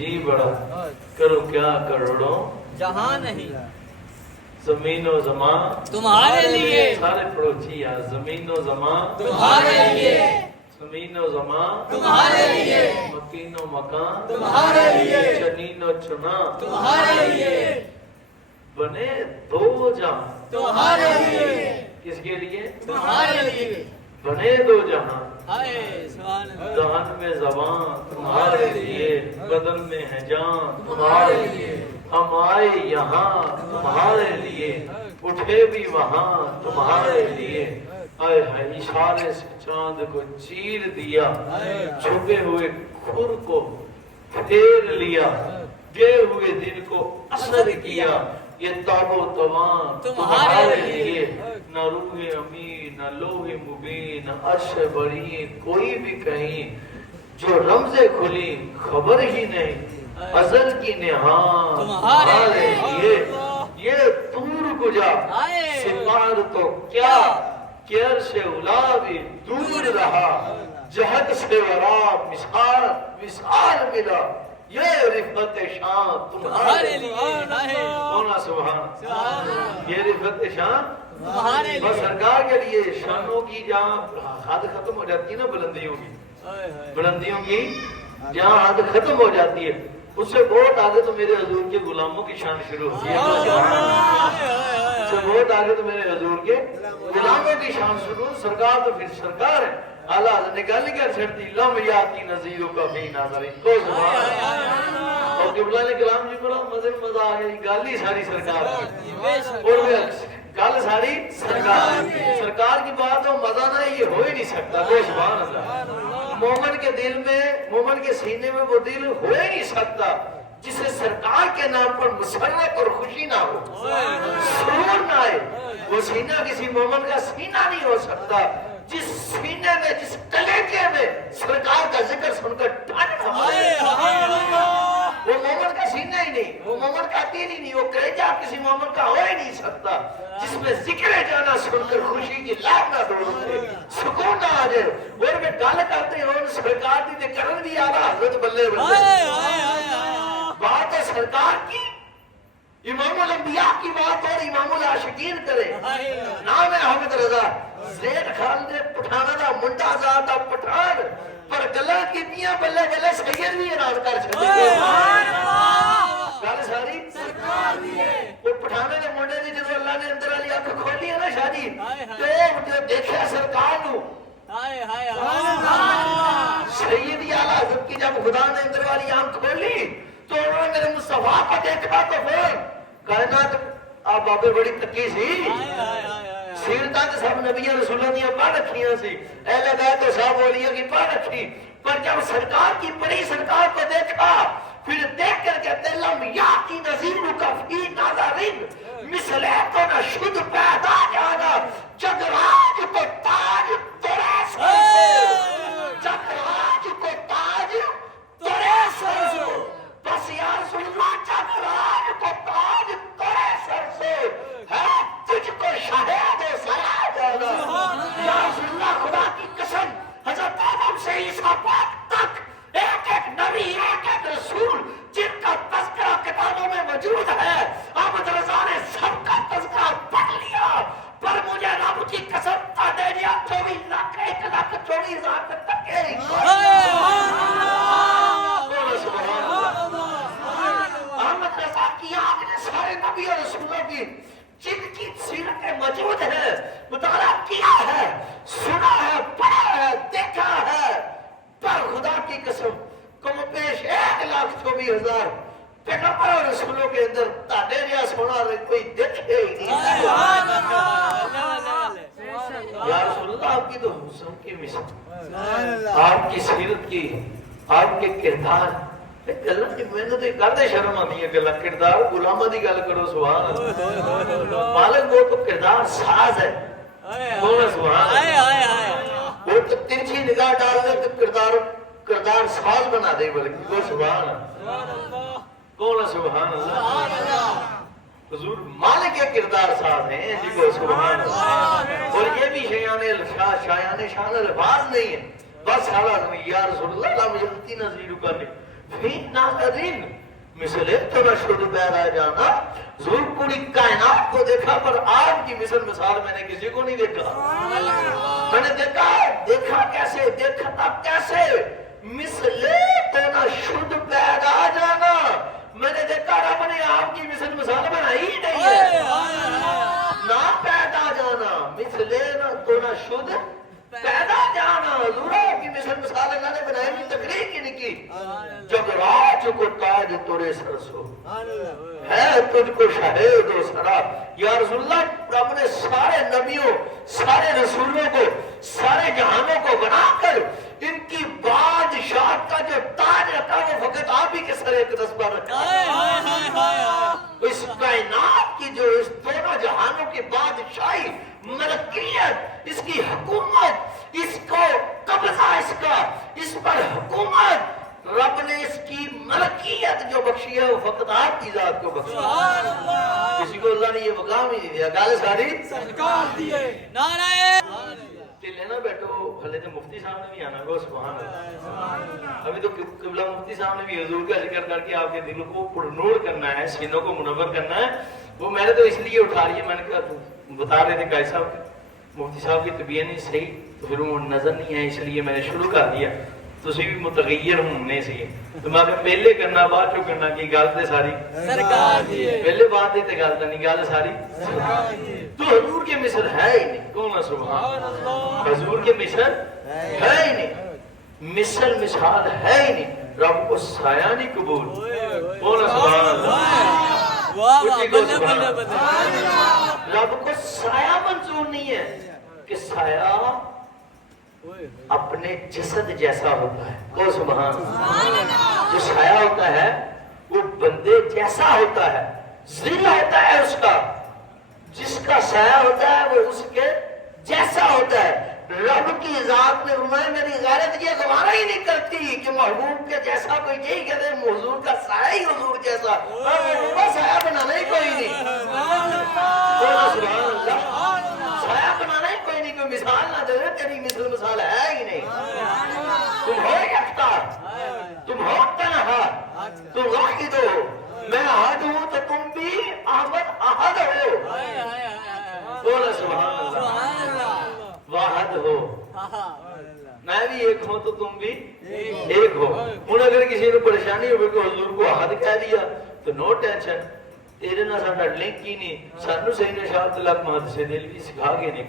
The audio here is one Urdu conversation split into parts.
جی بڑا کرو کیا کروڑوں جہاں نہیں زمین و زمان تمہارے لیے سارے پڑوسی یار زمین و زمان تمہارے لیے زمین و زمان تمہارے لیے مکین و مکان تمہارے لیے چنین و چنا تمہارے لیے بنے دو جہاں تمہارے لیے کس کے لیے تمہارے لیے بنے دو جہاں ہائے سبحان اللہ دہن میں زبان تمہارے لیے بدن میں ہے جان تمہارے لیے ہم آئے یہاں تمہارے لیے اٹھے بھی وہاں تمہارے لیے آئے ہے اشارے سے چاند کو چیر دیا چھپے ہوئے کھر کو پھیر لیا گئے ہوئے دن کو اثر کیا یہ تاب و توان تمہارے لیے نہ روح امین نہ لوح مبین نہ عرش بری کوئی بھی کہیں جو رمزیں کھلی خبر ہی نہیں ازل کی نہاں تمہارے لیے یہ دور گجا سپار تو کیا کیر سے اولا بھی دور رہا جہد سے ورا مثال ملا یہ رفت شان تمہارے لیے ہونا سبحان یہ رفت شان تمہارے بس لیے سرکار کے لیے شانوں کی جہاں حد ختم ہو جاتی ہے نا بلندیوں کی بلندیوں کی جہاں حد ختم ہو جاتی ہے اس سے بہت آگے تو میرے حضور کے غلاموں کی شان شروع ہوتی ہے اس سے بہت آگے تو میرے حضور کے غلاموں کی شان شروع سرکار تو پھر سرکار ہے اعلیٰ حضرت نے گل کر چھڑتی لم یاتی نظیروں کا بھی ناظرین کو سبحان اور قبلہ نے کلام جی بڑا مزہ آ گئی گل ہی ساری سرکار کی اور گل ساری سرکار کی بات ہو مزہ نہ یہ ہو ہی نہیں سکتا بے سبحان اللہ مومن کے دل میں مومن کے سینے میں وہ دل ہو ہی نہیں سکتا جسے سرکار کے نام پر مسرت اور خوشی نہ ہو سرور نہ آئے وہ سینہ کسی مومن کا سینہ نہیں ہو سکتا جس سینے میں جس کلیجے میں سرکار کا ذکر سن کر ٹھنڈ وہ مومن کا سینہ ہی نہیں وہ مومن کا دل ہی نہیں وہ کلیجہ کسی مومن کا ہو ہی نہیں سکتا جس میں ذکر جانا سن کر خوشی کی لہر نہ دوڑ اٹھے سکون نہ آ جائے اور میں گل کرتے ہوں سرکار دی تے کرن دی آلہ حضرت بلے بات ہے سرکار کی امام الانبیاء کی بات اور امام العاشقین کرے نام ہے حمد رضا زید خان نے پٹھانا دا منڈا زادہ پٹھان پر گلہ کی میاں بلے بلے سید بھی اراد کر چھتے گل ساری سرکار دیئے وہ پٹھانے نے منڈے دی جدو اللہ نے اندر علی آنکھ کھولی ہے نا شادی تو دیکھا سرکار نو سیدی اعلیٰ حضرت کی جب خدا نے اندر والی آنکھ کھولی تو انہوں نے میرے مصطفیٰ کو دیکھا تو پھر کائنات آپ بابے بڑی تکی سی سیرتاں تو سب نبیوں رسولوں نے پڑھ رکھیاں سی اہل بیت تو سب اولیاء کی پڑھ رکھی پر جب سرکار کی بڑی سرکار کو دیکھا پھر دیکھ کر کہتے لم یاتی نظیر کا فی ناظرین مثل کو نہ شد پیدا جانا جگراج کو تاج تیرے سر سے جگراج کو تاج تیرے سر سے بس یا رسول اللہ جگراج کو تاج تیرے سر سے ہے تجھ کو شہید سرا جانا یا رسول اللہ خدا کی قسم حضرت آدم سے عیسیٰ پاک تک ایک ایک نبی ایک ایک رسول جن کا تذکرہ کتابوں میں موجود ہے احمد رضا نے سب کا تذکرہ پڑھ لیا پر مجھے رب کی قسم تا دے دیا 1,24,000 تک کے احمد رضا کی آگ نے سارے نبی اور رسولوں کی جن کی سیرتیں موجود ہیں مطالعہ کیا ہے سنا ہے پڑھا ہے دیکھا ہے پر خدا کی قسم کم پیش 1,24,000 پیغمبر اور رسولوں کے اندر تاڈیریا سونا کوئی دیکھے ہی نہیں یا رسول اللہ آپ کی تو حسن کی مثال آپ کی سیرت کی آپ کے کردار گلہ کی میں نے تو کہتے شرم آتی ہے گلہ کردار غلامہ دی گل کرو سبحان اللہ مالک وہ تو کردار ساز ہے بولنا سبحان اللہ وہ تو ترچھی نگاہ ڈال دے تو کردار ساز بنا دے بلکہ وہ سبحان اللہ کون سبحان اللہ حضور مالک کے کردار ساز ہیں جی کو سبحان اللہ اور یہ بھی شایان شان الفاظ نہیں ہے بس حالات میں یا رسول اللہ لا مجھلتی نظیر کرنے فی ناظرین مثل تو نہ شد پیدا جانا. ضرور پوری کائنات کو دیکھا پر آپ کی مثال میں نے کسی کو نہیں دیکھا. میں نے دیکھا کیسے, دیکھا تب کیسے, مثل تو نہ شد پیدا جانا. میں نے دیکھا رب نے آپ کی مثال بنائی ہی نہیں ہے. نہ پیدا جانا, مثل تو نہ شد پیدا جانا. حضور کی مثال اللہ نے بنائی ہوئی تقریر کی نہیں کی. جگراج کو تاج توڑے سر سو ہے تجھ کو شہید و سرا. یا رسول اللہ, رب نے سارے نبیوں, سارے رسولوں کو, سارے جہانوں کو بنا کر ان کی بادشاہت کا جو تاج رکھا وہ فقط آپ ہی کے سر اقدس پر رکھا. اس کائنات کی جو اس دونوں جہانوں کی بادشاہی, ملکیت, اس کی حکومت, اس کو قبضہ, اس کا اس پر حکومت, رب نے اس کی ملکیت جو بخشی ہے وہ فقط آپ کی ذات کو بخشی ہے. کسی کو اللہ نے یہ مقام ہی نہیں دیا. گال ساری سرکار دیے. نعرہ لینا بیٹھو. بھلے تو مفتی صاحب نے بھی آنا گو. سبحان اللہ. ابھی تو قبلہ مفتی صاحب نے بھی حضور کا ذکر کر کے آپ کے دل کو پرنور کرنا ہے, سینوں کو منور کرنا ہے. وہ میں نے تو اس لیے اٹھا رہی ہے, میں نے کہا بتا رہے تھے قائد صاحب مفتی صاحب کی طبیعت نہیں صحیح, پھر وہ نظر نہیں ہے, اس لیے میں نے شروع کر دیا. تو بھی متغیر ہونے سے تو میں پہلے کرنا بعد چو کرنا کی گل تے ساری سرکار دیے. پہلے بات تے گل تے نہیں, گل ساری تو حضور کے مثل ہے ہی نہیں. کون سبحان اللہ. حضور کے مثل ہے ہی نہیں, مثال ہے ہی نہیں. رب کو سایہ نہیں قبول. کون سبحان اللہ. واہ واہ, بلے بلے بلے. رب کو سایہ منظور نہیں ہے کہ سایہ اپنے جسد جیسا ہوتا ہے. وہ سبحان اللہ. جو سایہ ہوتا ہے وہ بندے جیسا ہوتا ہے, ظل ہوتا ہے اس کا. جس کا سایہ ہوتا ہے وہ اس کے جیسا ہوتا ہے. رب کی ذات نے فرمایا میری غیرت یہ گوارا ہی نہیں کرتی کہ محبوب کے جیسا کوئی یہی کہتے ہیں حضور کا سایہ ہی حضور جیسا. وہ سایہ بنانا ہی کوئی نہیں. سبحان اللہ. سایہ بنانا ہی کوئی نہیں. کوئی مثال نہ دے, تیری مثال ہے ہی نہیں. تم ہو یکتا, تم ہو تنہا, تم واحد ہو. میں احد ہوں تو تم بھی احد ہو. بولا سبحان اللہ. واحد ہو, میں بھی ایک ہوں تو تم بھی ایک ہو. ہوں اگر کسی کو پریشانی ہو کہ حضور کو احد کہہ دیا تو نو ٹینشن, تیرے نہ ساڈا لنک ہی نہیں. سانو سیدنا شاہ عبد اللہ محمد سے دل بھی سکھا گئے نہیں.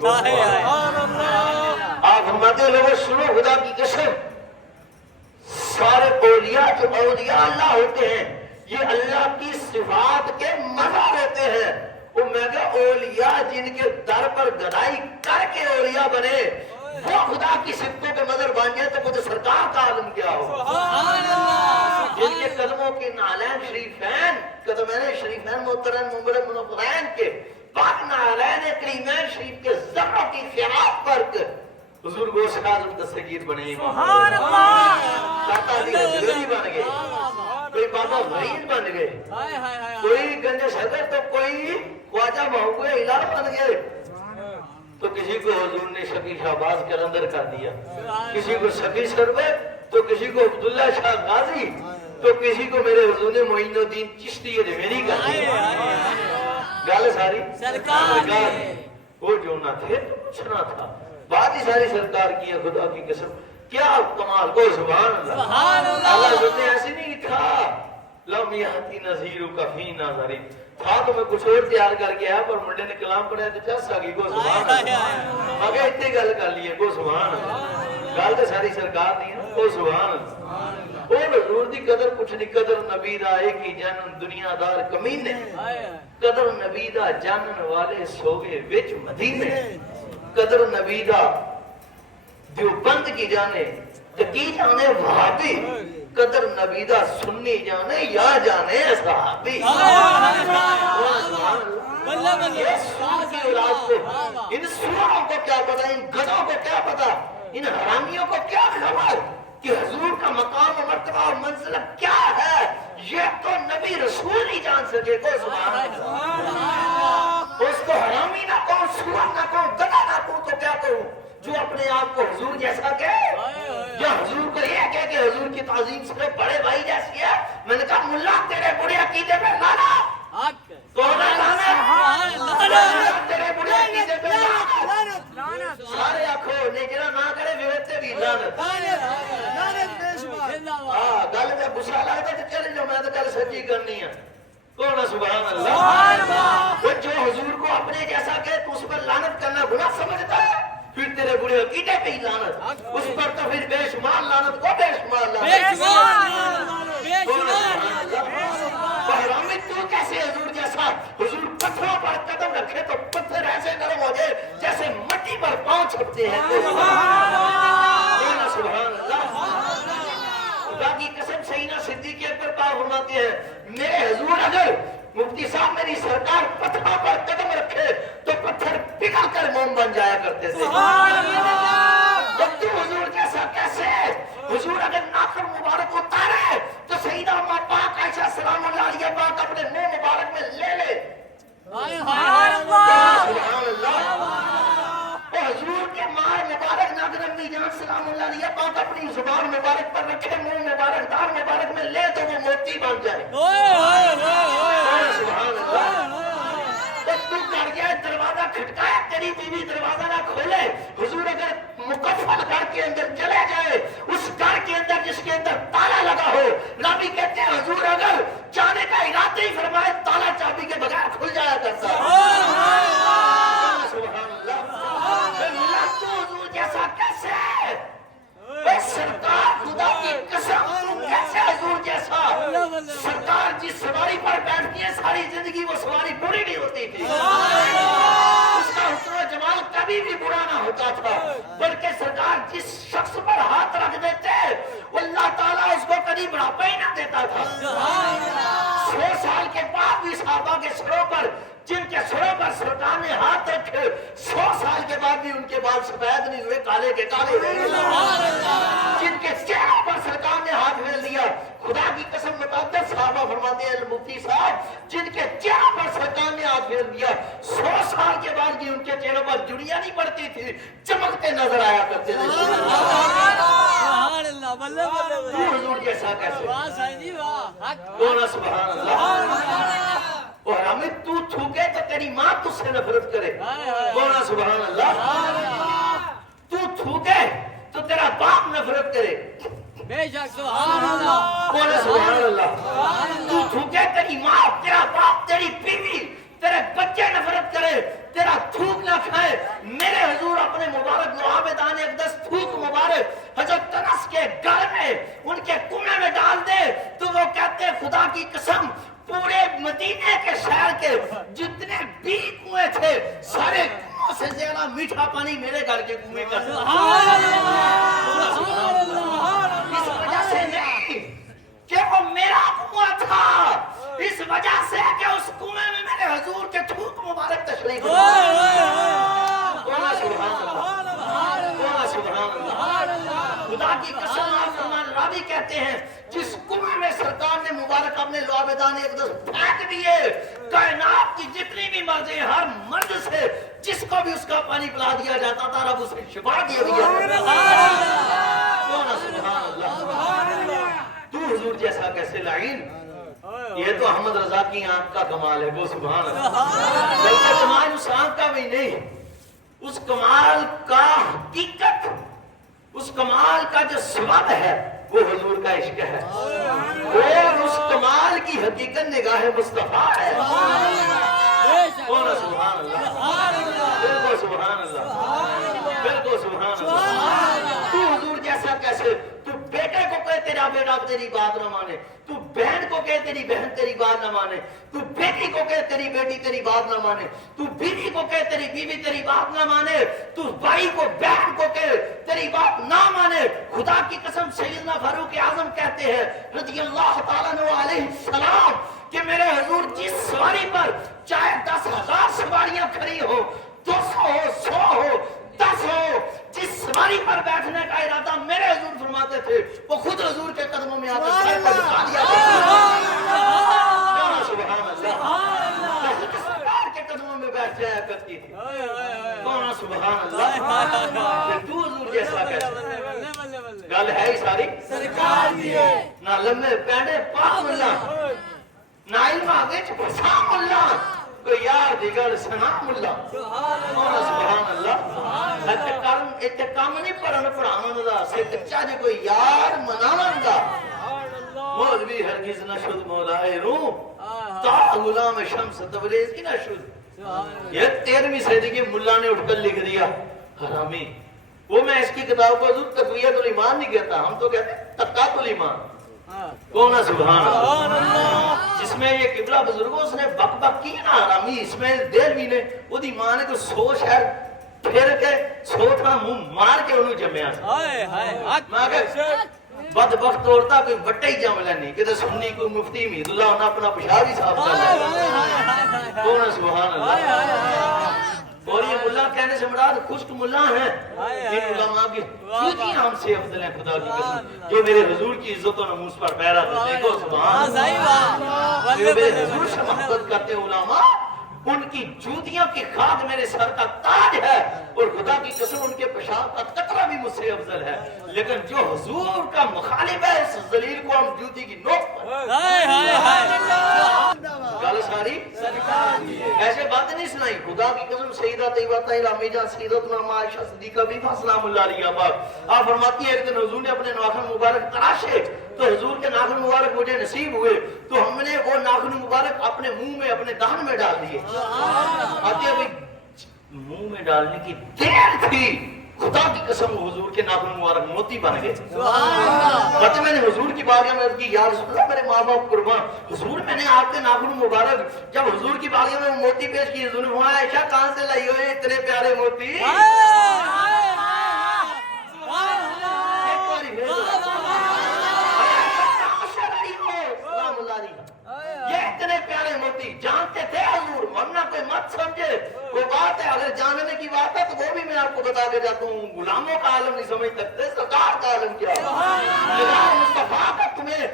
آپ فرماتے ہو لوگوں سنو خدا کی قسم, سارے اولیاء جو اولیاء اللہ ہوتے ہیں یہ اللہ کی صفات کے مظہر ہوتے ہیں. وہ میگا اولیاء جن کے در پر گدائی کر کے اولیاء بنے وہ خدا کی صفتوں کے مظہر بن جائے تو مجھے سرکار کا عالم کیا ہو. جن کے قدموں کے نالین شریفین, قدمین شریفین محترم مبارک منفرین کے پاک نالین کریمین شریف کے ذروں کی خیرات پر حضور گوش اعظم دستگیر بنے. سبحان اللہ. داتا علی حضوری بن گئے, کوئی بابا فرید بن گئے, کوئی گنج صدر تو کوئی خواجہ محبوب الہ بن گئے. تو کسی کو حضور نے شکی شہباز کے اندر کر دیا, کسی کو شکی سرور, تو کسی کو عبداللہ شاہ غازی, تو کسی کو میرے حضور نے معین الدین چشتی میری کر دیا. گل ساری سرکار. وہ جو نہ تھے تو کچھ نہ تھا, بات ہی ساری سرکار کی ہے. خدا کی قسم کیا کمال. کو سبحان اللہ. اللہ نے ایسے نہیں لکھا لم یاتی نذیر کا فی ناظری تھا تو میں کچھ اور تیار کر کے آیا, پر منڈے نے کلام پڑھا تو چس آ گئی. کو سبحان اللہ. مگر اتنی گل کر لی ہے. کو سبحان اللہ. گل تو ساری سرکار دی ہے. کو سبحان اللہ. وہ حضور دی قدر کچھ نہیں. قدر نبی دا ایک ہی جانن دنیا دار کمینے, قدر نبی دا جانن والے سوگے وچ مدینے, قدر نبی دا دیوبند کی جانے کی جانے وہابی, قدر نبی دا سنی جانے یا جانے صحابی. یہ سور کی اولاد کو, ان سوروں کو کیا پتا, ان گدھوں کو کیا پتا, ان حرامیوں کو کیا خبر کہ حضور کا مقام و مرتبہ اور منزلہ کیا ہے. یہ تو نبی رسول ہی جان سکے. کو سبحان اللہ. اس کو حرامی نہ کہوں, سور نہ کہوں, گدھا نہ کہوں تو کیا کہوں. جو اپنے آپ کو حضور جیسا کہے یا حضور کو یہ کہے کہ حضور کی تعظیم سے بڑے بھائی جیسی ہے. میں نے کہا ملا تیرے بڑے عقیدے میں لانا تو تیرے بڑے عقیدے میں لانا سارے آنکھوں نیجرہ نہ کرے ویوتے بھی لانت. گل میں غصہ لگتا تو چلے جو میں تو گل سچی کرنی ہے. کون ہے سبحان اللہ. وہ جو حضور کو اپنے جیسا کہے تو اس پر لعنت کرنا گناہ سمجھتا ہے پھر تیرے بڑے عقیدے پہ ہی لعنت اس پر تو پھر بے شمار لعنت کو بے شمار لعنت. بہرامی تو کیسے حضور جیسا حضور پتھروں پر قدم رکھے تو پتھر ایسے نرم ہو جائے جیسے مٹی پر پاؤں چھپتے ہیں. سبحان اللہ. خدا کی قسم سیدنا صدیق اکبر پاک فرماتے ہیں میرے حضور اگر مفتی صاحب میری سرکار پتھروں پر قدم رکھے تو پتھر پگھل کر موم بن جایا کرتے تھے. جب تو حضور جیسا کیسے حضور اگر ناخن مبارک اتارے تو سیدہ اماں پاک عائشہ سلام اللہ علیہ پاک اپنے منہ مبارک میں لے لے. سبحان اللہ. حضور کے مار مبارک نادر امی جان سلام اللہ علیہ پاک اپنی زبان مبارک پر رکھے منہ مبارک دار مبارک میں لے تو وہ موتی بن جائے. سبحان اللہ. تو کر گیا دروازہ کھٹکایا تیری بیوی دروازہ نہ کھولے. حضور اگر مقفل گھر کے اندر چلے جائے اس گھر کے اندر جس کے اندر تالا لگا ہو نبی کہتے ہیں حضور اگر جانے کا ارادہ ہی فرمائے تالا چابی کے بغیر کھل جایا کرتا. سبحان اللہ. تو حضور جیسا کیسے سرکار خدا کی قسم تم کیسے حضور جیسا. سرکار جس سواری پر بیٹھتی ہے ساری زندگی وہ سواری بری نہیں ہوتی تھی. اس کا حسن و جمال کبھی بھی برا نہ ہوتا تھا بلکہ سرکار جس شخص پر ہاتھ رکھ دیتے اللہ تعالیٰ اس کو کبھی بڑھاپا ہی نہ دیتا تھا. 100 سال کے بعد بھی صحابہ کے سروں پر جن کے سروں پر سرکار نے ہاتھ رکھے 100 سال کے بعد بھی ان کے بال سفید نہیں ہوئے کالے کے کالے ہوئے. جن کے چہروں پر سرکار نے ہاتھ پھیر دیا خدا کی قسم متعدد صحابہ فرماتے ہیں مفتی صاحب جن کے چہروں پر سرکار نے ہاتھ پھیر دیا 100 سال کے بعد بھی ان کے چہروں پر جڑیاں نہیں پڑتی تھی چمکتے نظر آیا کرتے تھے. تو حضور جیسا کیسے کون ہے سبحان اللہ. اور ہمیں تو تھوکے تو تیری ماں تجھ سے نفرت کرے. کون سبحان اللہ. تو تھوکے تو تیرا باپ نفرت کرے. بے شک سبحان اللہ. کون سبحان اللہ. تو تھوکے تیری ماں تیرا باپ تیری بیوی تیرے بچے نفرت کرے تیرا تھوک نہ کھائے. میرے حضور اپنے مبارک لعابدان اقدس تھوک مبارک حضرت انس کے گھر میں ان کے کنویں میں ڈال دے تو وہ کہتے ہیں خدا کی قسم پورے مدینے کے شہر کے جتنے بھی کنویں تھے سارے کنویں سے زیادہ میٹھا پانی میرے گھر کے کنویں کا تھا. اس وجہ سے نہیں کہ وہ میرا کنواں تھا اس وجہ سے کہ اس کنویں میں میرے حضور کے تھوک مبارک تشریف خدا کی قسم آپ فرمان راوی کہتے ہیں جس کنویں میں سرکار نے مبارک اپنے لعابدان اقدس پھینک دیے کائنات کی جتنی بھی مرضیں ہر مرد سے جس کو بھی اس کا پانی پلا دیا جاتا تھا رب اسے شفا دیا دیا. تو حضور جیسا کیسے لعین. یہ تو احمد رضا کی آنکھ کا کمال ہے وہ سبحان اللہ. بلکہ کمال اس آنکھ کا بھی نہیں اس کمال کا حقیقت اس کمال کا جو سبب ہے وہ حضور کا عشق ہے اور اس کمال کی حقیقت نگاہ مصطفیٰ ہے. سبحان اللہ. بالکل سبحان اللہ. بالکل سبحان اللہ. تو حضور جیسا کیسے. تو بیٹے کو کہے تیرا بیٹا تیری بات نہ مانے تو بہن کو کہے تیری بہن تیری بات نہ مانے تو بیٹی کو کہے تیری بیٹی تیری بات نہ مانے تو بیوی کو کہے تیری بیوی تیری بات نہ مانے تو بھائی کو بہن کو کہے تیری بات نہ مانے. خدا کی قسم سیدنا فاروق اعظم کہتے ہیں رضی اللہ تعالیٰ عنہ علیہ السلام کہ میرے حضور جس سواری پر چاہے 10,000 سواریاں کھڑی ہو 200 ہو 100 ہو 10 ہو جس سواری پر بیٹھنے کا ارادہ میرے حضور فرماتے تھے وہ خود حضور کے قدموں میں آتے سر پر جھکا دیا سبحان اللہ. سرکار کے قدموں میں بیٹھ جایا کرتی تھی. سبحان اللہ. لمبے پینڈے پا ملا نائل ماں وچ پھسا ملا کوئی یار دیگر سنا ملا سبحان اللہ اتنے کام نہیں پڑھن پڑھاون دا سچا جی کوئی یار مناون دا مولوی ہرگز نہ شد مولائے روح تا غلام شمس تبریز کی نہ شد یہ 13ویں صدی کے ملا نے اٹھ کر لکھ دیا حرامی وہ میں اس کی کتاب کو حضور تقویت الایمان نہیں کہتا ہم تو کہتے ہیں تقات الایمان کون ہے سبحان اللہ جس میں یہ قبلہ بزرگوں اس نے بک بک کی نا حرامی اسماعیل دہلوی نے وہ دی ماں نے کو سوچ ہے پھر کے سوچ کا منہ مار کے انہوں جمعیا میں کہا بدبخت عورتہ کوئی بٹا ہی جام لینی کہ سنی کوئی مفتی امید اللہ انہوں اپنا پشاوی صاحب کر لیا کون ہے سبحان اللہ اور یہ ملا کہنے سے مراد خشک ملا ہیں ان علماء کی چوتی ہم سے افضل ہیں خدا کی قسم جو میرے حضور کی عزت و نموز پر پیرا تھے دیکھو سبحان اللہ جو میرے حضور سے محبت کرتے علماء ان کی جوتیاں کی خاک میرے سر کا تاج ہے اور خدا کی قسم ان کے پیشاب کا قطرہ بھی مجھ سے افضل ہے لیکن جو حضور کا مخالف ہے اس ذلیل کو ہم جوتی کی نوک پر گل ساری ایسے بات نہیں سنائی خدا کی قسم سیدہ طیبہ طاہرہ امی جان سیدتنا عائشہ صدیقہ بی بی سلام اللہ علیہ پاک آپ فرماتی ہے ایک دن حضور نے اپنے ناخن مبارک تراشے تو حضور کے ناخن مبارک مجھے نصیب ہوئے تو ہم نے وہ ناخن مبارک اپنے منہ میں اپنے دہن میں ڈال دیے آتی ہے منہ میں ڈالنے کی دیر تھی خدا کی قسم حضور کے ناخن مبارک موتی بن گئے کہتے میں نے حضور کی بارگاہ میں عرض کی یا رسول اللہ میرے ماں باپ قربان حضور میں نے آپ کے ناخن مبارک جب حضور کی بارگاہ میں موتی پیش کی حضور نے فرمایا عائشہ کہاں سے لائی ہوئے اتنے پیارے موتی یہ اتنے پیارے موتی جانتے تھے حضور ورنہ کوئی مت سمجھے وہ بات ہے اگر جاننے کی بات ہے تو وہ بھی میں آپ کو بتا کے جاتا ہوں غلاموں کا عالم نہیں سمجھ سکتے سرکار کا عالم کیا نگاہ مصطفیٰ کا تمہیں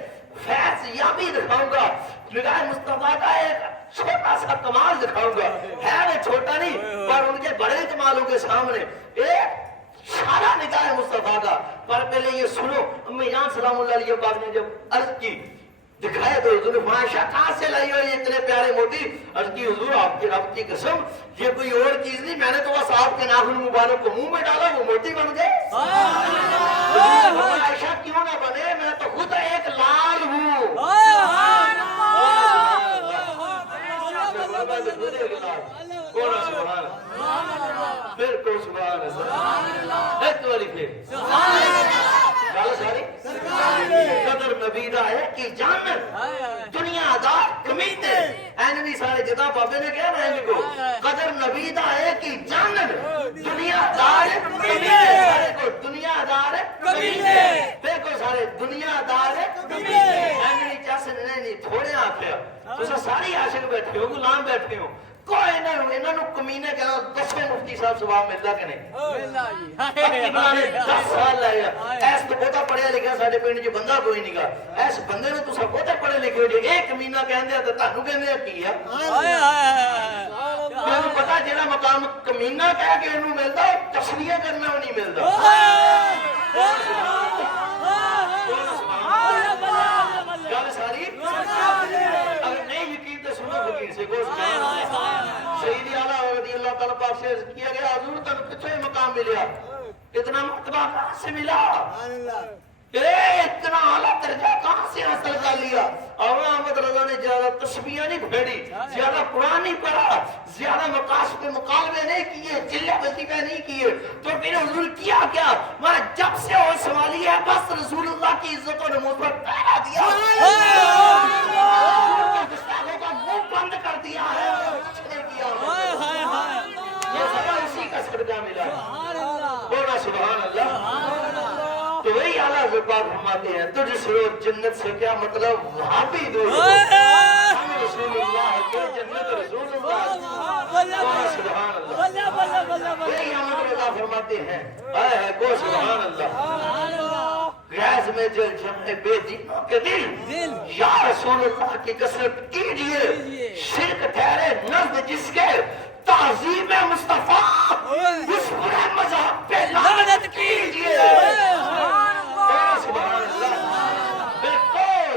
فیض یابی دکھاؤں گا نگاہ مصطفیٰ کا ایک چھوٹا سا کمال دکھاؤں گا ہے وہ چھوٹا نہیں پر ان کے بڑے کمالوں کے سامنے ایک سارا نگاہ مصطفیٰ کا پر پہلے یہ سنو امی جان سلام اللہ علیہ پاک نے جب عرض کی دکھایا تو حضور نے فرمایا کہاں سے لائی ہوئی اتنے پیارے موتی عرض کی حضور آپ کے رب کی قسم یہ کوئی اور چیز نہیں میں نے تو بس آپ کے ناخن مبارک کو منہ میں ڈالا وہ موتی بن گئے عائشہ کیوں نہ بنے میں تو خود ایک لال ہوں کون سبحان بالکل سبحان اللہ ایک والی پھر گل ساری قدر نبی دا ہے کہ جانت دنیا دا کمیتے اینوی سارے جدا بابے نے کہا رہے کو قدر نبی دا ہے کہ جانت دنیا دار کمیتے سارے کو دنیا دار کمیتے دیکھو سارے دنیا دار کمیتے اینوی چاس نہیں تھوڑے آتے ہیں تو ساری عاشق بیٹھے ہو غلام بیٹھے ہو کوئی انہوں نے کمینے کہنا 10 مفتی صاحب سواب ملتا کہ نہیں 10 سال لائے ایس تو بہتا پڑھیا لکھا ساڑھے پینڈ جو بندہ کوئی نہیں گا ایس بندے نے تو سب بہتا پڑھے لکھے ہو جو ایک کمینہ کہن دیا تو تانو کہن دیا کی ہے انہوں پتا جیڑا مقام کمینہ کہہ کہ انہوں ملتا ہے تشریح کرنا وہ نہیں ملتا گل ساری اگر نہیں یقین تو سنو فقیر سے گوشت سیدی اعلیٰ رضی اللہ تعالیٰ پاک سے کیا گیا حضور تن کچھے مقام ملیا اتنا مرتبہ کہاں سے ملا اتنا اعلیٰ درجہ کہاں سے حاصل کر لیا اور احمد رضا نے زیادہ تسبیح نہیں پھیڑی زیادہ قرآن نہیں پڑھا زیادہ مقاصد پہ مقالبے نہیں کیے چلے وظیفے نہیں کیے تو پھر حضور کیا کیا میں جب سے وہ سوالی ہے بس رسول اللہ کی عزت و نموز پر پہلا دیا گستاخوں کا منہ بند کر دیا ہے کچھ نہیں کیا یہ سب اسی کا صدقہ ملا بولا سبحان اللہ تو وہی اعلیٰ زبان فرماتے ہیں تجھ سے جنت سے کیا مطلب وہاں بھی دو ہم رسول اللہ کے جنت رسول اللہ سبحان اللہ وہی احمد رضا فرماتے ہیں آئے ہے کو سبحان اللہ گریز میں جل جمع بے دینوں کے دل یا رسول اللہ کی کثرت کیجئے شرک ٹھہرے نزد جس کے تعظیم مصطفیٰ اس برے مذہب پہ لعنت کیجئے سبحان اللہ بالکل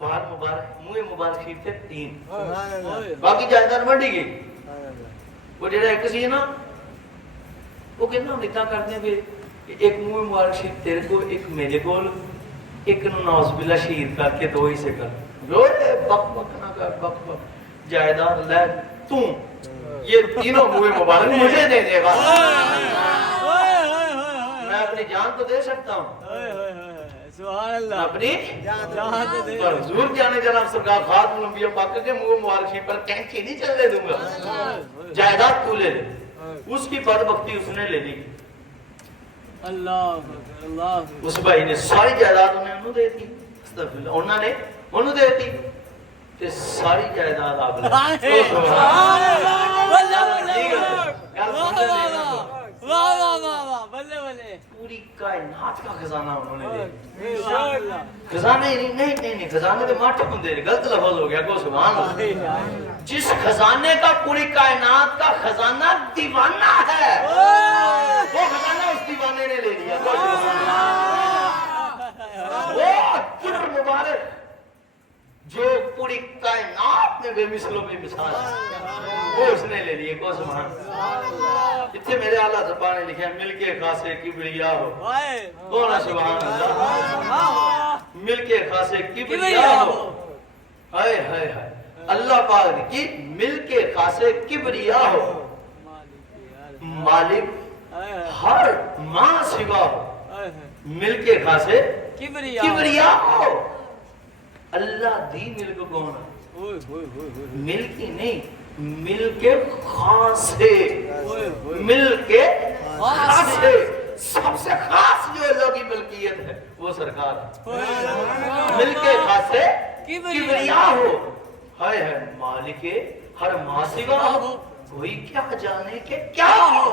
بال مبارک منہ مبارک شریف تھے 3 سبحان اللہ باقی جائیداد منڈی گئی وہ جڑا ایک سی نا وہ کہنا ہم اتنا کرتے ہیں کہ ایک منہ مبارک شریف تیرے کو ایک میرے کو ایک نو نوز باللہ شہید کر کے 2 حصے کر جو بک بک نہ کر بک بک جائیداد لے تو یہ تینوں منہ مبارک مجھے دے دے گا میں اپنی جان تو دے سکتا ہوں سبحان اللہ اپنی جہاں تو دے پر حضور جانے جناب سرکار خاتم الانبیاء پاک کے منہ مبارک شریف پر کینچی نہیں چلنے دوں گا جائیداد تو لے لے اس کی بدبختی اس نے لے لی اللہ اللہ اس بھائی نے ساری جائیداد انہوں دے دی استغفراللہ انہوں نے انہوں دے دی تے ساری جائیداد آپ لے سبحان اللہ واہ واہ واہ واہ بلے بلے پوری کائنات کا خزانہ انہوں نے دے ماشاءاللہ خزانے نہیں خزانے دے ماٹھے ہوندے نے غلط لفظ ہو گیا کو سبحان اللہ جس خزانے کا پوری کائنات کا خزانہ دیوانہ ہے وہ خزانہ اس دیوانے نے لے لیا وہ کبر مبارک جو پوری کائنات میں بے مثل و بے مثال ہے وہ اس نے لے لیے کو سبحان اللہ اتنے میرے اعلیٰ زبان نے لکھا ہے مل کے خاصے کبریا ہو کون ہے سبحان اللہ مل کے خاصے کبریا ہو ہائے ہائے ہائے اللہ پاک کی مل کے خاصے کبریا ہو مالک ہر ماں سوا ہو مل کے خاصے کبریا ہو اللہ دی ملک کون ہے مل کی نہیں مل کے خاصے مل کے خاصے سب سے خاص جو اللہ کی ملکیت ہے وہ سرکار ہے مل کے خاصے کبریا ہو ہائے ہے مالک ہر ماسیگا ہو کوئی کیا جانے کہ کیا ہو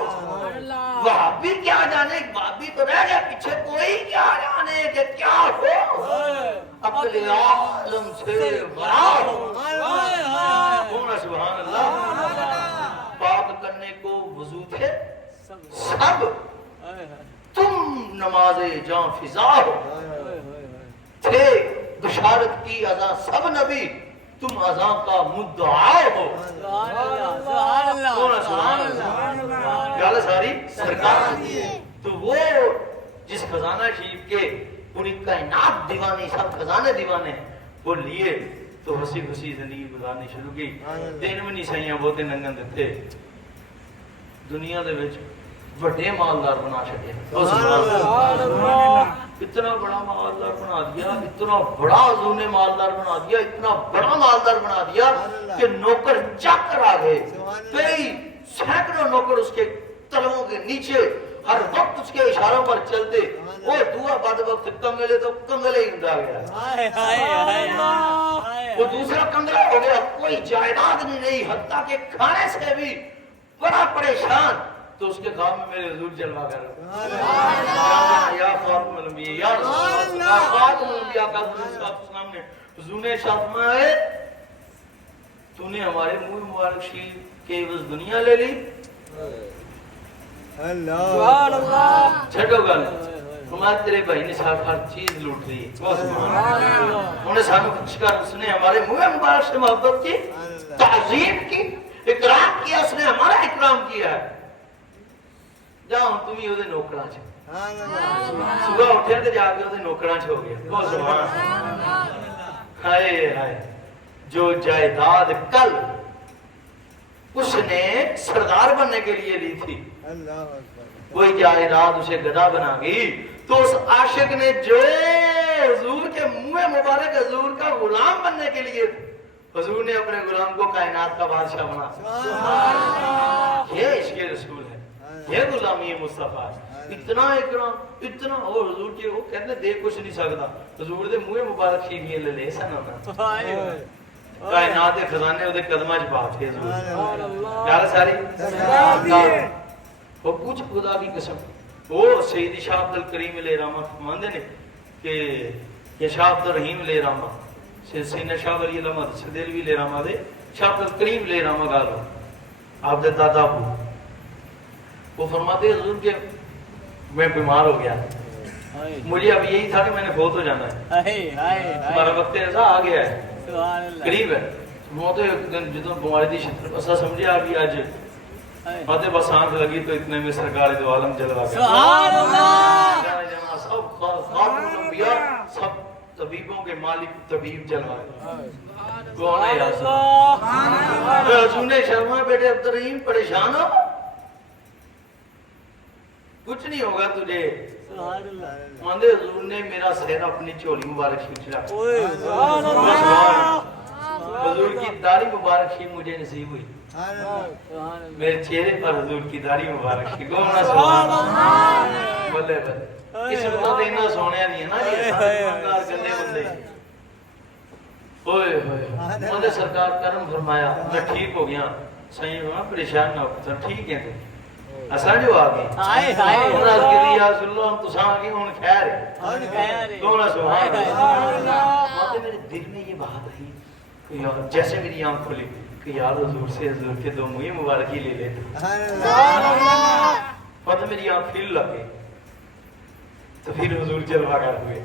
وہابی کیا جانے وہابی تو رہ گیا پیچھے کوئی کیا جانے کہ کیا ہو عقل عالم سے برا ہو ہونا سبحان اللہ پاک کرنے کو وضو تھے سب تم نماز جان فضا ہو تھے بشارت کی اذان سب نبی تم اذان کا مدعا ہو سبحان اللہ سبحان اللہ گالہ ساری سرکار تو وہ جس خزانہ شریف کے پوری کائنات دیوانے سب خزانے دیوانے وہ لیے تو ہسی خوشی زندگی گزارنی شروع کی دن میں نہیں سائیاں بہتے ننگن دیتے دنیا دے وچ بڑے مالدار بنا چھڑے اتنا بڑا مالدار بنا دیا اتنا بڑا حضور نے مالدار بنا دیا اتنا بڑا مالدار بنا دیا کہ نوکر چک کر آگئے کئی سینکڑوں نوکر اس کے تلووں کے نیچے ہر وقت اس کے اشاروں پر چلتے وہ دعا بعد وقت کنگلے تو کنگلے ہی اندھا گیا وہ دوسرا کنگلہ ہو گیا کوئی جائیداد نہیں حتیٰ کہ کھانے سے بھی بڑا پریشان تو اس کے خواب میں میرے حضور جلوہ کر یا خاتم الانبیاء یا رسول اللہ خاتم الانبیاء کا سامنے حضور نے شاطمہ ہے تو نے ہمارے منہ مبارک شریف کے عوض دنیا لے لی سبحان اللہ چھٹو گل ہمارے تیرے بھائی نے ساتھ ہر چیز لوٹ لی انہوں نے سانو کچھ کر اس نے ہمارے منہ مبارک سے محبت کی تعظیم کی اکرام کیا اس نے ہمارا اکرام کیا ہے جاؤ تم ہی دے نوکراں چھے صبح اٹھے تے جا کے دے نوکراں چھے ہو گیا بہت سبحان ہائے ہائے جو جائیداد کل اس نے سردار بننے کے لیے لی تھی وہی جائیداد اسے گدا بنا گئی تو اس عاشق نے جو حضور کے منہ مبارک حضور کا غلام بننے کے لیے حضور نے اپنے غلام کو کائنات کا بادشاہ بنا یہ عشق رسول ہے یہ غلامی مصطفیٰ اتنا اکرام اتنا اور حضور کے وہ کہتے دے کچھ نہیں سکتا حضور دے منہ مبارک شیفیاں لے لے سن ہونا کائنات خزانے وہ قدمہ چ پا کے حضور یار ساری وہ پوچھ خدا کی قسم وہ سیدی شاہ عبد الکریم علیہ رحمہ فرماندے نے کہ یا شاہ عبد الرحیم علیہ رحمہ سینہ شاہ ولی علامہ سدیلوی علیہ رحمہ دے شاہ عبد الکریم علیہ رحمہ گالو آپ دے دادا ابو وہ فرماتے حضور کہ میں بیمار ہو گیا مجھے اب یہی تھا کہ میں نے فوت ہو جانا ہے، ہمارا وقت ایسا آ گیا ہے، قریب ہے موت جدو بیماری دی شدت اسا سمجھیا ابھی اج ماتے بس آنکھ لگی تو اتنے میں سرکار دو عالم جلوا گیا سبحان اللہ سب خاتم الانبیاء سب طبیبوں کے مالک طبیب جلوا گیا کون ہے یا حضور نے شرما بیٹے عبدالرحیم پریشان ہو کچھ نہیں ہوگا تجھے ماندے حضور نے میرا سر اپنی چولی مبارک کھینچ رکھا حضور کی داڑھی مبارک ہی مجھے نصیب ہوئی میرے چہرے پر حضور کی داڑھی مبارک ہی گونا سبحان اللہ بلے بلے اس وقت دینا سونے نہیں ہے نا یہ سارے گندے بندے اوئے ہوئے مندے سرکار کرم فرمایا میں ٹھیک ہو گیا صحیح ہوا پریشان نہ ہو ٹھیک ہے اساں جو آگے انہاں کی یا رسول اللہ ہم تساں آگے ہن خیر ہے کون سبحان اللہ ماتے میرے دل میں یہ بات رہی کہ جیسے میری آنکھ کھلی کہ یار حضور سے حضور کے دو منہ مبارکی لے لیتا پتہ میری آنکھ پھر لگے تو پھر حضور جلوہ گر ہوئے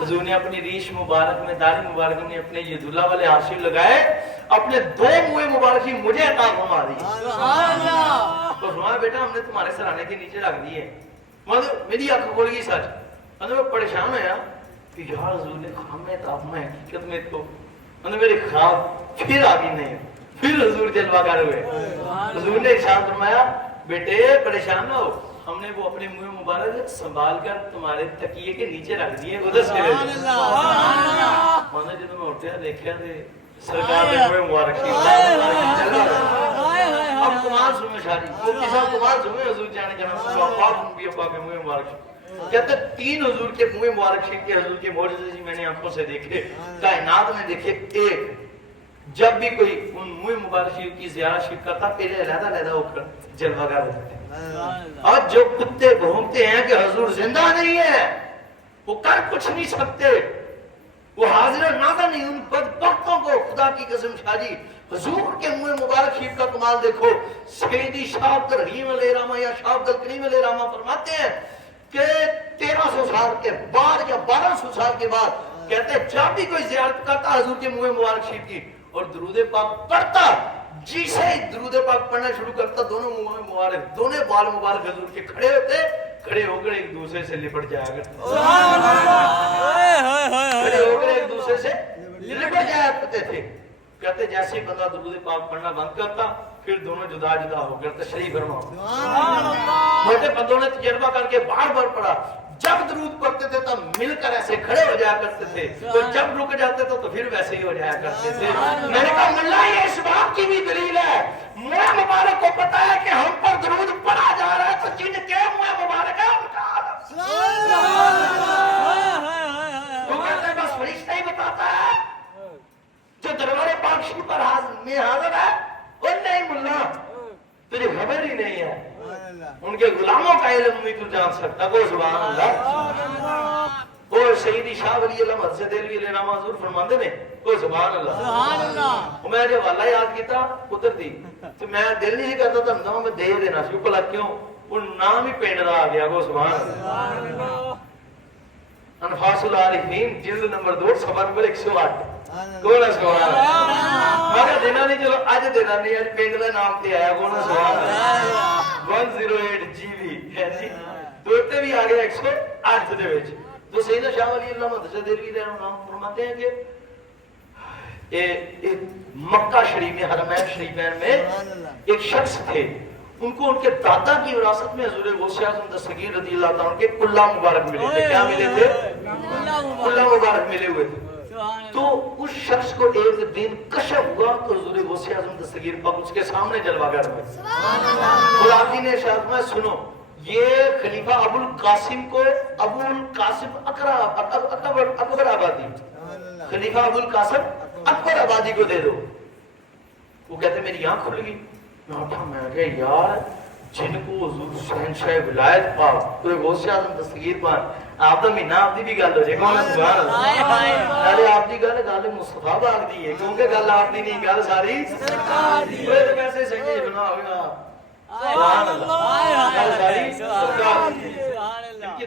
حضور نے اپنی ریش مبارک میں داڑھی مبارک میں اپنے یہ دلہ والے حاصل لگائے اپنے دو منہ مبارکی مجھے عطا فرما دی تو فرمایا بیٹا ہم نے تمہارے سرانے کے نیچے رکھ دی ہے میری آنکھ کھول گئی سچ میں پریشان ہوا کہ یار حضور نے خواب میں تھا میں حقیقت میں تو میرے خواب پھر آگے نہیں پھر حضور جلوہ گر ہوئے حضور نے ارشاد فرمایا بیٹے پریشان نہ ہو ہم نے وہ اپنے منہ مبارک سنبھال کر تمہارے تکیے کے نیچے رکھ دیے ادھر سے لے میں جب میں اٹھیا دیکھا تے سرکار نے منہ مبارک کی اب کمال سمجھ شادی مفتی صاحب کمال سمجھ حضور جانے جانا پاک نبی پاک کے منہ مبارک کہتے تین حضور کے منہ مبارک شریف کے حضور کے معجزے جی میں نے آنکھوں سے دیکھے کائنات میں دیکھے ایک جب بھی کوئی ان منہ مبارک شریف کی زیارت شریف کرتا پہلے علیحدہ علیحدہ ہو کر جلوہ گر ہوتے تھے اور جو کتے بھونکتے ہیں کہ حضور زندہ نہیں ہے وہ کر کچھ نہیں سکتے وہ حاضر ناظر نہیں ان بدبختوں کو خدا کی قسم شاہ جی حضور کے منہ مبارک شریف کا کمال دیکھو سیدی شاہ عبد الرحیم علیہ رحمہ یا شاہ عبد الکریم علیہ رحمہ فرماتے ہیں کہ 1300 سال کے بعد یا 1200 سال کے بعد کہتے ہیں جب بھی کوئی زیارت کرتا حضور کے منہ مبارک شریف کی اور درود پاک پڑھتا جسے درود پاک پڑھنا شروع کرتا دونوں منہ مبارک دونوں بال مبارک حضور کے کھڑے ہوتے کھڑے ہو کر ایک دوسرے سے لپٹ جایا کرتے کھڑے ہو کر ایک دوسرے سے لپٹ جایا کرتے تھے کہتے جیسے ہی بندہ درود پاک پڑھنا بند کرتا پھر دونوں جدا جدا ہو کر تشریف فرما بڑے بندوں نے تجربہ کر کے بار بار پڑھا جب درود پڑھتے تھے تب مل کر ایسے کھڑے ہو جایا کرتے تھے اور جب رک جاتے تھے تو پھر ویسے ہی ہو جایا کرتے تھے میں نے کہا ملا یہ اس بات کی بھی دلیل ہے منہ مبارک کو پتا ہے کہ ہم پر درود پڑھا جا رہا ہے تو جن کے منہ مبارک ہے ان کا تو کہتے ہیں بس فرشتہ ہی بتاتا ہے جو دربار پاک شریف پر حاضر ہے وہ نہیں ملا تجھے خبر ہی نہیں ہے ان کے غلاموں کا علم بھی تو جان سکتا کو سبحان اللہ وہ سیدی شاہ ولی اللہ مسجد علی علیہ رحمہ حضور فرماندے نے کو سبحان اللہ میں نے والا یاد کیتا ادھر دی تو میں دل نہیں کرتا تھا نام میں دے دینا سی بھلا کیوں وہ نام ہی پنڈ دا آ گیا کو سبحان اللہ انفاس العارفین جلد نمبر 2 صفحہ نمبر 108 کون ہے سبحان اللہ میں دینا نہیں چلو اج دینا نہیں اج پنڈ دا نام تے آیا کون ہے سبحان اللہ 108 جی بی ہے جی تو تے بھی آ گیا 108 دے وچ تو سیدنا شاہ ولی اللہ مسجد دہلوی دے نام فرماتے ہیں کہ ایک مکہ شریف میں حرمین شریفین میں ایک شخص تھے ان کو ان کے دادا کی وراثت میں حضور غوث اعظم دستگیر رضی اللہ تعالیٰ کے کلہ مبارک ملے تھے کیا ملے تھے کلہ مبارک ملے ہوئے تھے تو اس شخص کو ایک دن کشف ہوا تو حضور غوث اعظم دستگیر پاک اس کے سامنے جلوہ گر ہوئے خلاقی نے ارشاد میں سنو یہ خلیفہ ابو القاسم کو ابو القاسم اکبر آبادی خلیفہ ابو القاسم اکبر آبادی کو دے دو وہ کہتے میری آنکھ کھل گئی میں کہا یار جن کو حضور شہنشاہ ولایت پاک تو غوث اعظم دستگیر پاک آپ دا مہینہ آپ دی بھی گل ہو جائے کون سبحان اللہ نالے آپ دی گل گل مصطفیٰ پاک دی ہے کیونکہ گل آپ دی نہیں گل ساری سرکار دی ہے تو کیسے سنگے بنا ہوگا سبحان اللہ گل ساری سرکار دی ان کی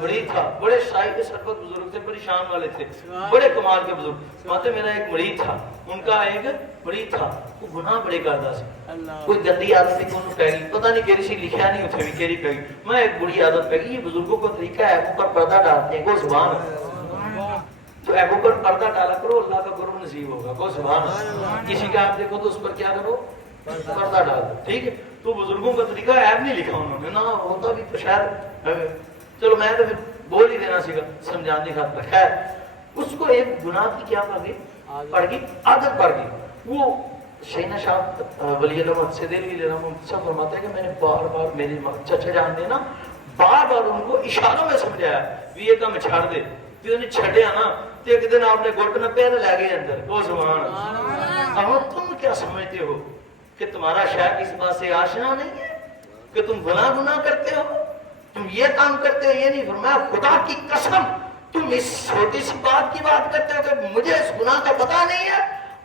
مرید تھا, بڑے شاہی شربت بزرگ تھے, بڑی شان والے تھے, بڑے کمال کے بزرگ. ماتے میرا ایک مرید تھا, ان کا ایک مرید تھا, وہ گناہ بڑے کرتا سی, کوئی گندی عادت تھی انہوں پہ گئی, پتہ نہیں کیری سی لکھیا نہیں اتھے بھی کیری پہ گئی. میں ایک بڑی عادت پہ گئی, یہ بزرگوں کو طریقہ ہے اوپر پردہ ڈالتے ہیں, کو زبان تو ایک اوپر پردہ ڈالا کرو, اللہ کا کرو نصیب ہوگا, کو زبان. کسی کا آپ دیکھو تو اس پر کیا کرو, پردہ ڈال دو, ٹھیک ہے. تو بزرگوں کا طریقہ عیب نہیں لکھا انہوں نے, نہ ہوتا بھی تو شاید, چلو میں تو پھر بول ہی دینا سیکھا سمجھانے کا خیر. اس کو ایک گناہ کی کیا پڑ گئی, عادت پڑ گئی. وہ شینا شاہ ولی اللہ محمد سے دل بھی لینا منتصف فرماتا ہے کہ میں نے بار بار میرے چچا جان دے نا, بار بار ان کو اشاروں میں سمجھایا بھی یہ کام چھڑ دے, پھر انہیں چھڑیا نا تو ایک دن آپ نے گھٹ نہ پیر لے گئے اندر, وہ سبحان. اب تم کیا سمجھتے ہو کہ تمہارا شاید اس بات سے آشنا نہیں ہے کہ تم گناہ کرتے ہو, تم یہ کام کرتے ہو, یہ نہیں فرمایا خدا کی قسم تم اس چھوٹی سی بات کی بات کرتے ہو کہ مجھے اس گناہ کا پتہ نہیں ہے.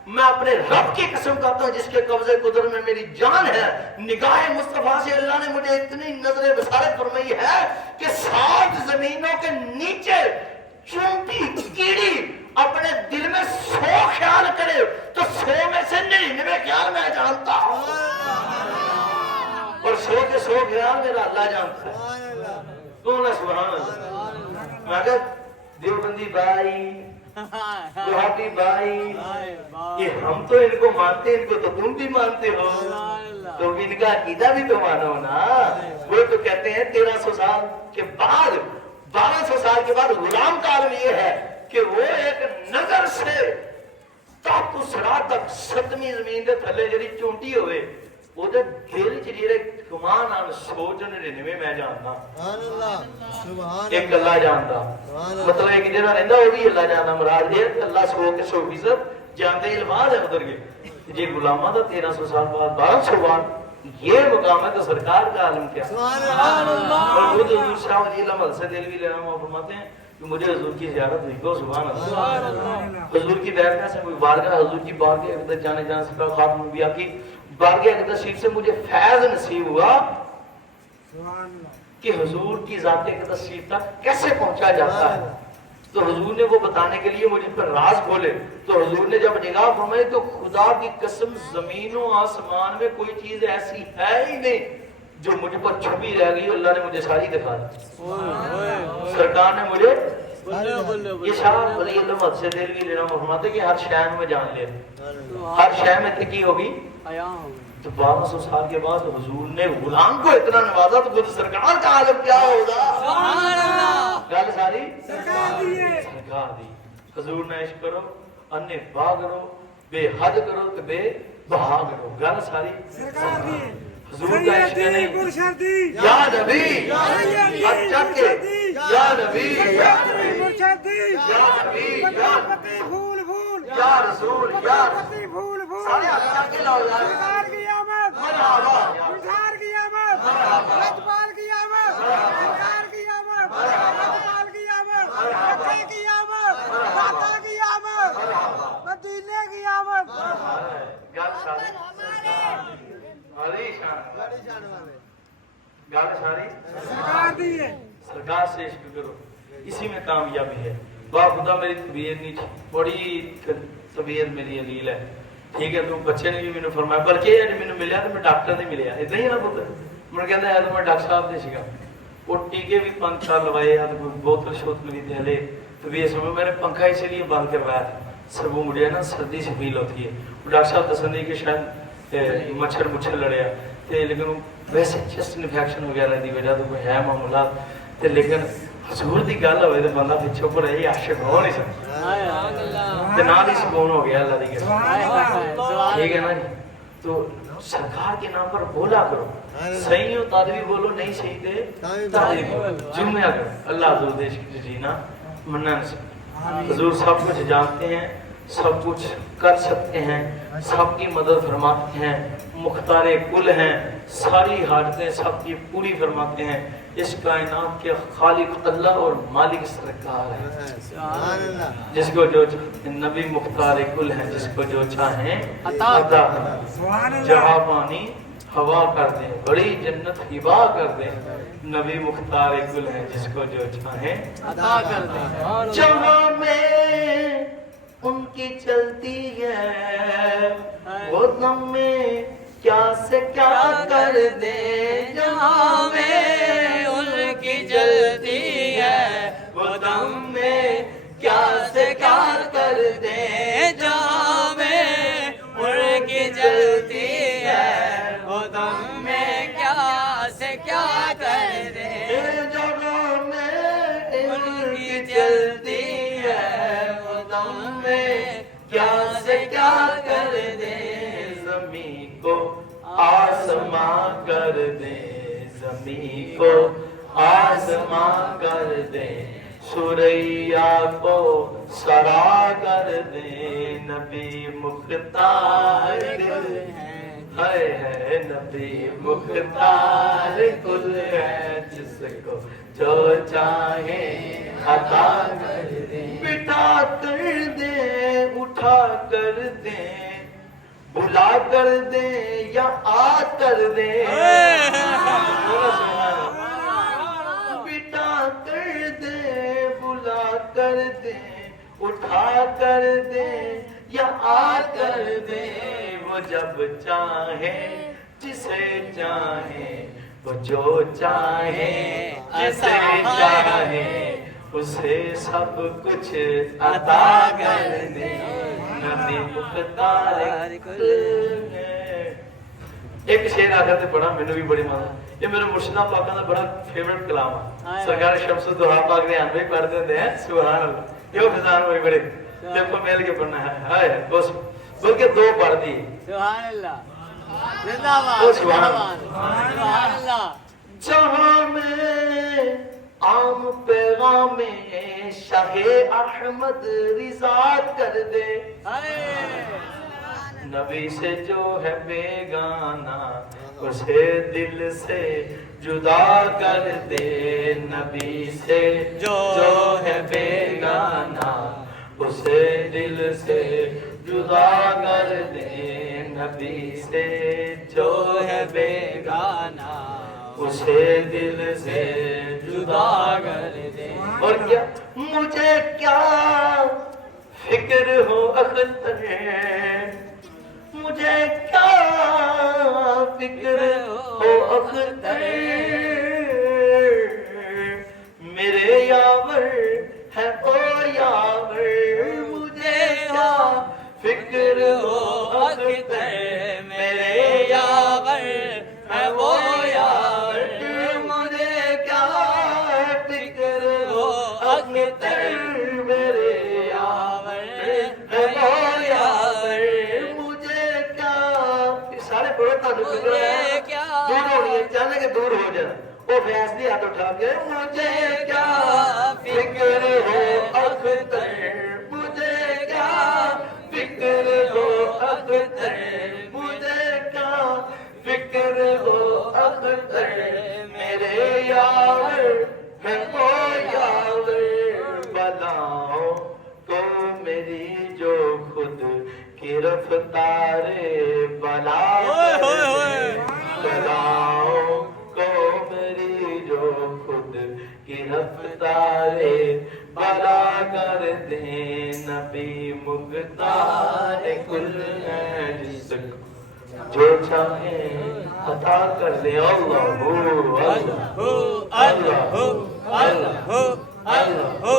میں اپنے رب کی قسم کرتا ہوں جس کے قبضے قدرت میں میری جان ہے, نگاہ مصطفیٰ سے اللہ نے مجھے اتنی نظر بصارت فرمائی ہے کہ 7 زمینوں کے نیچے چونٹی کیڑی اپنے دل میں 100 خیال کرے تو 100 میں سے 99 خیال میں جانتا ہوں, اور 100 کے 100 خیال میرا اللہ جانتا ہے. کون ہے سبحان اللہ. میں کہا دیوبندی بھائی, وہابی بھائی, یہ ہم تو ان کو مانتے ہیں, ان کو تو تم بھی مانتے ہو, تو ان کا عقیدہ بھی تو مانو نا. وہ تو کہتے ہیں 1300 سال کے بعد, 1200 سال کے بعد غلام کا عالم یہ ہے کہ وہ ایک نظر سے تک سرات تک 7ویں زمین دے تھلے جڑی چونٹی ہوئے وہ دے دل چ جڑے گمان آن سوچ 99 میں جاندا, ایک اللہ جاندا, مطلب ایک جڑا رہندا وہ بھی اللہ جاندا. مراد یہ اللہ 100 کے 100% جانتے علمات ہے ادھر کے. جی غلامہ دا 1300 سال بعد 1200 بعد یہ مقام ہے تو سرکار کا عالم کیا. سبحان اللہ. اور خود حضور شاہ ولی اللہ محمد سے دل بھی لینا وہ فرماتے ہیں کہ مجھے حضور کی زیارت ہوئی کو سبحان اللہ. حضور کی بیعت سے کوئی بارگاہ, حضور کی بارگاہ اقدس جانے سے خاتم انبیاء کی بارگاہ اقدس شریف سے مجھے فیض نصیب ہوا کہ حضور کی ذات اقدس شریف تک کیسے پہنچا جاتا ہے. تو حضور نے وہ بتانے کے لیے مجھے پر راز کھولے. تو حضور نے جب نگاہ فرمائی تو خدا کی قسم زمین و آسمان میں کوئی چیز ایسی ہے ہی نہیں جو مجھ پر چھپی رہ گئی, اللہ نے مجھے ساری دکھا دی. سرکار نے مجھے یہ شاہ ولی اللہ محمد سے دل بھی لینا فرماتے کہ ہر شہر میں جان لے, ہر شہر میں تکی ہوگی. تو 1200 سال کے بعد حضور نے غلام کو اتنا نوازا تو خود سرکار کا عالم کیا ہوگا. سبحان اللہ. گل ساری سرکار دی. حضور نے عشق کرو, انے با کرو, بے حد کرو تو بے بہا کرو. گل ساری سرکار دی. حضور کا عشق نہیں یا نبی اچھا کے یا نبی یا نبی یا نبی یا رسول یا سارے اللہ کے لاؤ یار. سرکار کی آمد مرحبا, سرکار کی آمد مرحبا, رجپال کی آمد سرکار کی آمد, رجپال کی آمد, مکہ کی آمد, مکہ کی آمد, مدینے کی آمد. گل ساری سرکار دی ہے. سرکار سے عشق کرو, اسی میں کامیابی ہے. با خدا میری طبیعت نہیں تھی, بڑی طبیعت میری علیل ہے, ٹھیک ہے. تو بچے نے بھی میں نے فرمایا بلکہ یہ میں نے ملیا تو میں ڈاکٹر نہیں ملیا, اتنا ہی نا پتر. میں کہتا ہے تو میں ڈاکٹر صاحب نے سکھا, وہ ٹیکے بھی 5 لوائے, بوتل شوت ملی تھی ہلے. تو یہ سمجھو میں نے پنکھا اسی لیے بند کروایا تھا, سر وہ مجھے نا سردی سے فیل ہوتی ہے. ڈاکٹر صاحب دسندے کہ شاید مچھر لڑیا تے, لیکن ویسے چیسٹ انفیکشن وغیرہ دی وجہ تو کوئی ہے معاملات تے, لیکن حضور دی گل ہوئے تو بندہ پھر چپ رہے, عاشق ہو نہیں سکتا تے نال ہی سکون ہو گیا اللہ دی قسم, ٹھیک ہے نا جی. تو سرکار کے نام پر بولا کرو, صحیح ہو تادوی بولو, نہیں صحیح دے تادوی بولو, جمعہ کرو. اللہ حضور دیش کی جینا مننا نصیب. حضور سب کچھ جانتے ہیں, سب کچھ کر سکتے ہیں, سب کی مدد فرماتے ہیں, مختار کل ہیں, ساری حاجتیں سب کی پوری فرماتے ہیں. اس کائنات کے خالق اللہ اور مالک سرکار ہے, جس کو جو نبی مختار کل ہیں, جس کو جو چاہیں عطا. جہاں پانی ہوا کر دیں، بڑی جنت ہبا کر دیں، نبی مختار گل ہے جس کو جو چاہیں عطا کر دیں جہاں میں ان کی چلتی ہے وہ دم میں کیا سے کیا کر دے، جہاں میں ان کی جلتی ہے وہ دم میں کیا سے کیا کر دے، جہاں میں ان کی جلتی ہے وہ دم میں کیا سے کیا کر دے، جہاں میں ان کی جلتی ہے وہ دم میں کیا سے کیا کر دے، زمین کو آسمان کر دے، زمین کو آسمان کر دے، سوریا کو سرا کر دے، نبی مختار گل ہے نبی مختار گل ہے جس کو جو چاہے عطا کر دے، بٹھا کر دے اٹھا کر دے، بلا کر دے یا آ کر دے، بٹھا کر دے بلا کر دے اٹھا کر دے یا آ کر دے، وہ جب چاہے جسے چاہے وہ جو چاہے جسے چاہے اسے سب کچھ عطا کر دے، نبی مختار گل ہے۔ ایک شعر آخر تے پڑھا مینوں بھی بڑی مزہ، یہ میرے مرشدہ پاکاں دا بڑا فیورٹ کلام ہے، سرکار شمس الدہا پاک نے آنوے پڑھ دیندے ہیں سبحان اللہ، یہ فضان ہوئی بڑے دیکھو مل کے پڑھنا ہے، ہائے بس بلکہ دو پڑھ دی، سبحان اللہ زندہ باد سبحان سبحان اللہ، جہاں میں عام پیغام شاہ احمد رضا کر دے، نبی سے جو ہے بیگانہ اسے دل سے جدا کر دے، نبی سے جو ہے بیگانہ اسے دل سے جدا کر دے، نبی سے جو ہے بیگانہ اسے دل سے جدا کر دے، اور کیا مجھے کیا فکر ہو اختر، مجھے کیا فکر ہو اختر، میرے یاور ہے او یاور، مجھے کیا فکر ہو اختر، میرے یاور ہے وہ یاور، مجھے کیا فکر ہو اختر، میرے یاور ہے وہ یاور، مجھے کیا سارے بڑے تعلق دور ہونی ہے، چاہنے کہ دور ہو جائے وہ فیصلے ہاتھ اٹھا کے، مجھے کیا فکر ہو اختر، مجھے کیا فکر ہو اختر، مجھے کیا فکر ہو اختر، میرے یاور ہے وہ یاور، بلاؤں کو میری جو خود کی رفتار بلا کر دے، بلاؤں کو میری جو خود کی رفتار بلا کر دے، نبی مختار گل ہے جس کو جو چاہے عطا کر دے، اللہ اللہ اللہ اللہ اللہ